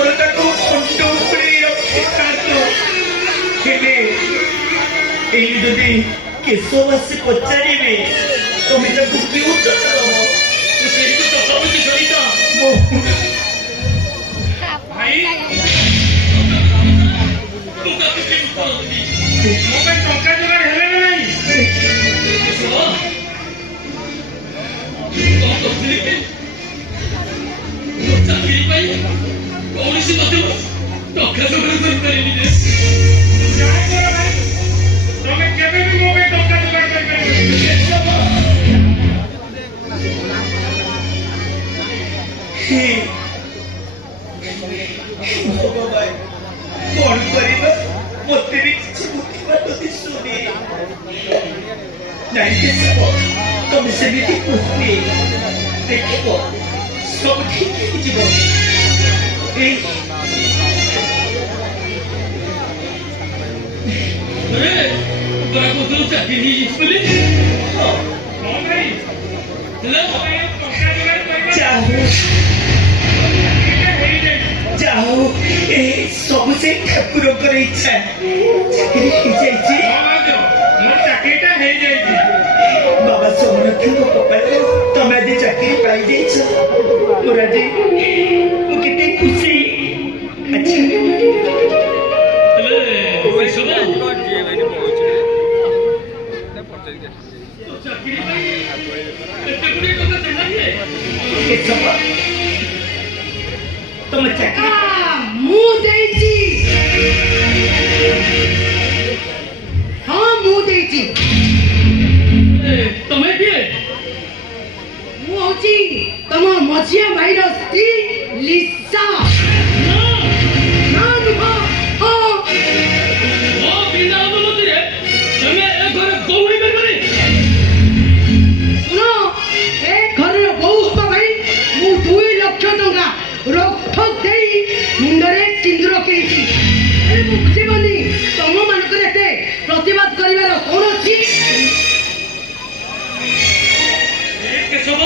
ଈଶ୍ୱର ତାକୁ ଖଣ୍ଡ ଉପରେ ରଖିଥାନ୍ତୁ। ହେଲେ ଏଇ ଯଦି କେଶବାସୀ ପଚାରିବେ ତମେ ତାକୁ କେଉଁଟ ସେଇଠୁ ତଥାପି ସରିତା ଭାଇ ମୁଁ ତାକୁ କେମିତି କରନ୍ତି ମୋ ପାଇଁ ଟଙ୍କା ଯୋଗାଡ଼ ହେଲେ ନା ନାହିଁ? କଣ କରୁଥିଲି କି ଚାକିରି ପାଇଁ କୌଣସି ମଧ୍ୟ ଟଙ୍କା ଯୋଗାଡ଼ କରିପାରିନି ରେ। ଜାଣିପାର ଭାଇ ତମେ କେବେ ବି ମୋ ପାଇଁ ଟଙ୍କା ଯୋଗାଡ଼ କରିପାରିବନି। ଭଗବାନ କଣ କରିବା ମତେ ବି କିଛି ବୁଦ୍ଧିବାଟ ଦିଶୁନି। ନାଇଁ କେଶବ ତମେ ସେମିତି କୁହନି, ଦେଖିବ ସବୁ ଠିକ ହେଇଯିବ। ଚାକିରି ହେଇଯାଇଛି ବୋଲି ଯାଉ ଏ ସବୁ ସେ ଠାକୁରଙ୍କର ଇଚ୍ଛା। ଚାକିରି ହେଇଯାଇଛି, ମୋର ଚାକିରିଟା ହେଇଯାଇଛି। ବାବା ସୋମନାଥଙ୍କ କପାଳରେ ତମେ ଆଜି ଚାକିରି ପାଇଯାଇଛ। ମୋର ଆଜି ମୁଁ କେତେ ଖୁସି। ଆଚ୍ଛା ତମ ଚାକିରି ମୁଁ ଦେଇଛି। ହଁ ମୁଁ ଦେଇଛି। ତମେ କିଏ? ମୁଁ ହଉଛି ତମ ମଝିଆ ଭାଇର ସ୍ତ୍ରୀ ଲିସା। ନା ନୁହଁ, ହଁ ମୋ ବିନା ଅନୁମତିରେ ତମେ ଏ ଘରେ ବୋହୂ ହେଇପାରିବନି। ଶୁଣ, ଏ ଘରର ବୋହୂ ହବା ପାଇଁ ମୁଁ 2 ଲକ୍ଷ ଟଙ୍କା ରୋକଠୋକ ଦେଇ ମୁଣ୍ଡରେ ସିନ୍ଦୁର କିଣିଛି। ହେଲେ ମୁଁ ବୁଝିବନି ତମ ମାନଙ୍କର ଏତେ ପ୍ରତିବାଦ କରିବାର କଣ ଅଛି? କେଶବ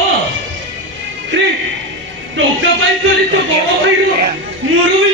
ଟଙ୍କା ପାଇଁ ତ ବଡ ଭାଇର ମୋର ବି